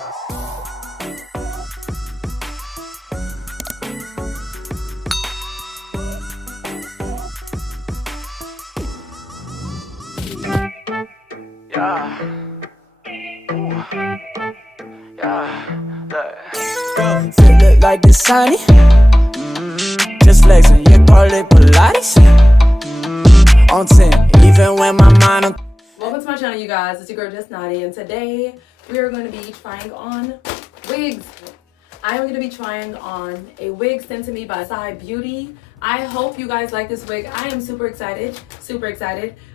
Yeah. Ooh. Yeah. Look. Feel it like it's sunny. Just flexing, you call it Pilates. On 10, even when my mind on. Welcome to my channel, you guys. It's your girl Just Naughty, and today we are going to be trying on wigs. I am going to be trying on a wig sent to me by Aisi Beauty. I hope you guys like this wig. I am super excited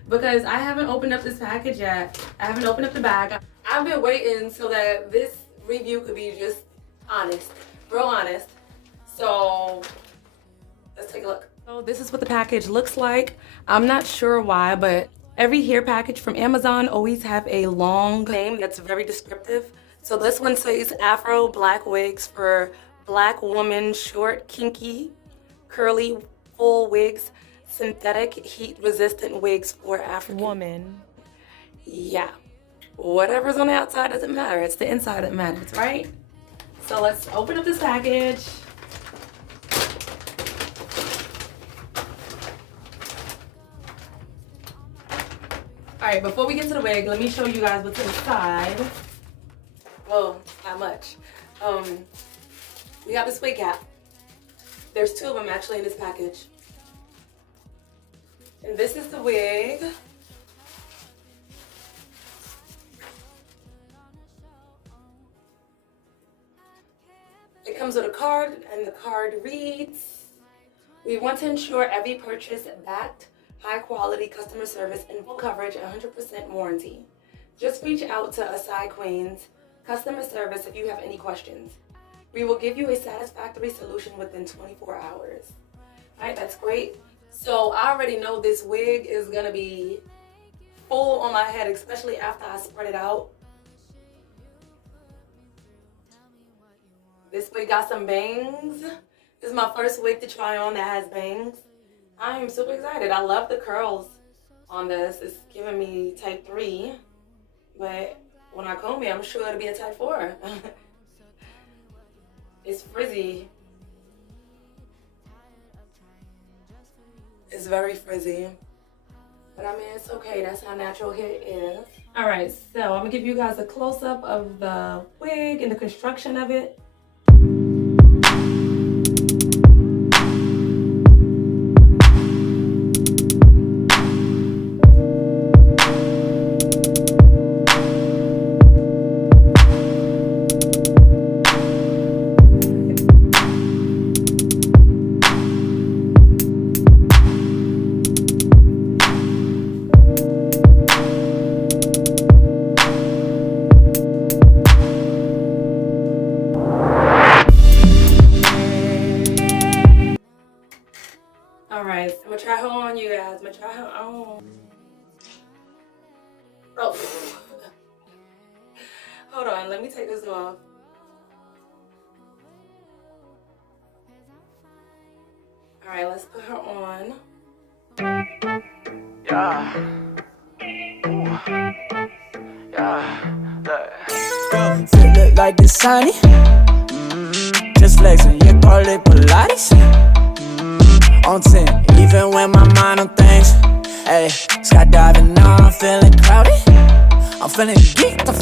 because I haven't opened up this package yet. I haven't opened up the bag. I've been waiting so that this review could be just honest, real honest. So let's take a look. So this is what the package looks like. I'm not sure why, but every hair package from Amazon always have a long name that's very descriptive. So this one says Afro Black Wigs for Black Woman Short Kinky Curly Full Wigs, Synthetic Heat Resistant Wigs for African Woman. Yeah, whatever's on the outside doesn't matter. It's the inside that matters, right? So let's open up this package. All right, before we get to the wig, let me show you guys what's inside. Well, not much. We got this wig cap. There's two of them actually in this package. And this is the wig. It comes with a card, and the card reads, "We want to ensure every purchase backed high quality customer service and full coverage, 100% warranty. Just reach out to Aisi Queen's customer service if you have any questions. We will give you a satisfactory solution within 24 hours. All right, that's great. So I already know this wig is gonna be full on my head, especially after I spread it out. This wig got some bangs. This is my first wig to try on that has bangs. I am super excited. I love the curls on this. It's giving me type 3, but when I comb it, I'm sure it'll be a type 4. It's frizzy. It's very frizzy, but I mean, it's okay. That's how natural hair is. All right, so I'm gonna give you guys a close-up of the wig and the construction of it. Alright, I'm gonna try her on, you guys. I'm gonna try her on. Oh. Hold on, let me take this off. Alright, let's put her on. Yeah. Ooh. Yeah. Look. Feel it like it's sunny. Just flexing, you call it Pilates. On 10, even when my mind on things. Hey, skydiving now, I'm feeling crowded. I'm feeling geeked, I'm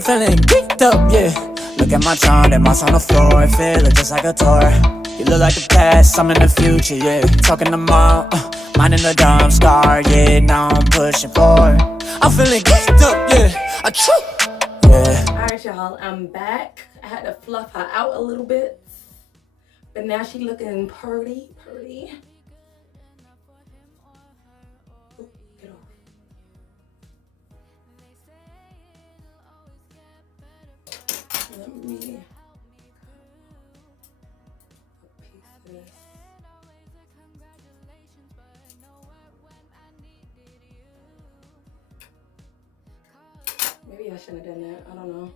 feeling geeked up, yeah. Look at my charm, that mouse on the floor, feel it just like a tour. You look like the past, I'm in the future, yeah. Talking to mom, mine in the dumb scar, yeah. Now I'm pushing forward. I'm feeling geeked up, yeah. A true, yeah. Alright, y'all, I'm back. I had to fluff her out a little bit, but now she looking purty. Ooh, get off. Let me piece this. Maybe I shouldn't have done that. I don't know.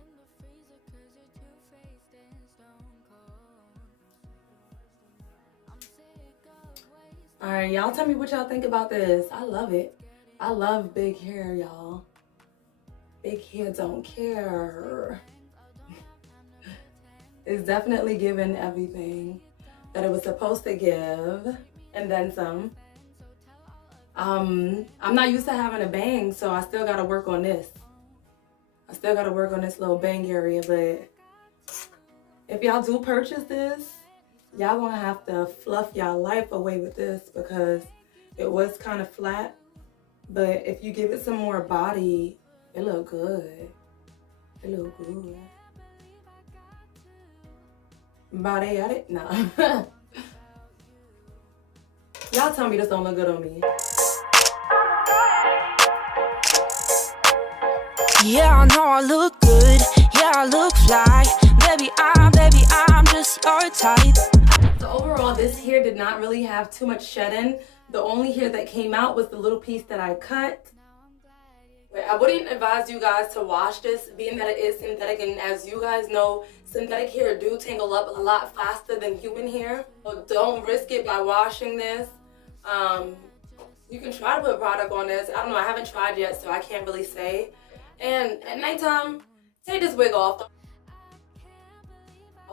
All right, y'all tell me what y'all think about this. I love it. I love big hair, y'all. Big hair don't care. It's definitely giving everything that it was supposed to give, and then some. I'm not used to having a bang, so I still gotta work on this. I still gotta work on this little bang area, but if y'all do purchase this, y'all gonna have to fluff y'all life away with this because it was kind of flat. But if you give it some more body, it look good. It look good. Body at it? Nah. Y'all tell me this don't look good on me. Yeah, I know I look good. Yeah, I look fly. Baby, I'm just your type. So overall, this hair did not really have too much shedding. The only hair that came out was the little piece that I cut. But I wouldn't advise you guys to wash this, being that it is synthetic, and as you guys know, synthetic hair do tangle up a lot faster than human hair. So don't risk it by washing this. You can try to put product on this. I don't know, I haven't tried yet, so I can't really say. And at nighttime, take this wig off.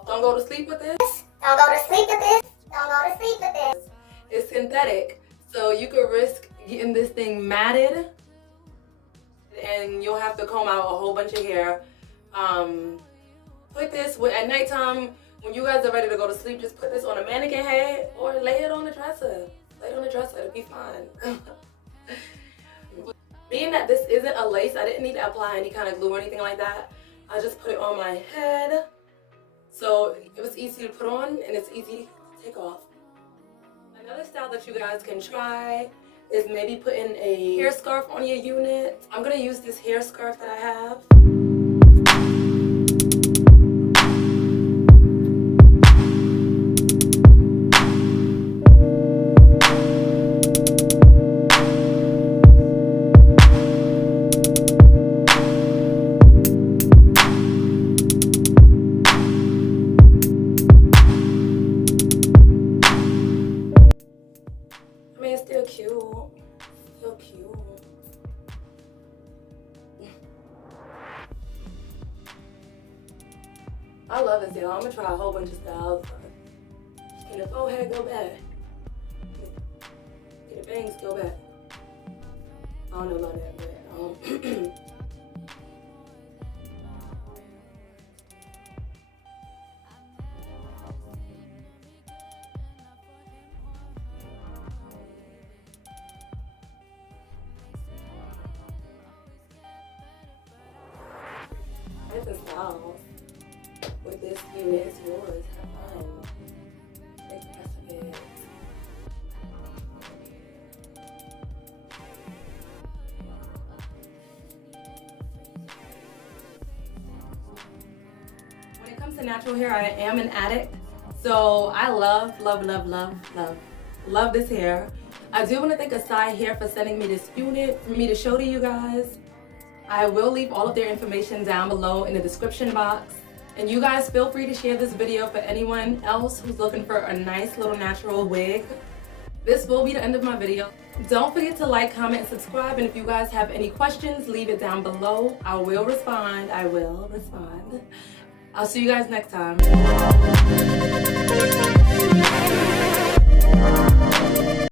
Don't go to sleep with this. Don't go to sleep with this. Don't go to sleep with this. It's synthetic, so you could risk getting this thing matted, and you'll have to comb out a whole bunch of hair. Put this at nighttime when you guys are ready to go to sleep. Just put this on a mannequin head or lay it on the dresser. Lay it on the dresser. It'll be fine. Being that this isn't a lace, I didn't need to apply any kind of glue or anything like that. I just put it on my head. So it was easy to put on and it's easy to take off. Another style that you guys can try is maybe putting a hair scarf on your unit. I'm gonna use this hair scarf that I have. Still cute. Still cute. I love this deal. I'm gonna try a whole bunch of styles. Get a forehead, go back. Get a bangs, go back. I don't know about that, but different styles. With this unit, it's yours. Have fun. Make the best of it. When it comes to natural hair, I am an addict. So I love this hair. I do want to thank Aisi Hair for sending me this unit for me to show to you guys. I will leave all of their information down below in the description box. And you guys feel free to share this video for anyone else who's looking for a nice little natural wig. This will be the end of my video. Don't forget to like, comment, and subscribe. And if you guys have any questions, leave it down below. I will respond. I'll see you guys next time.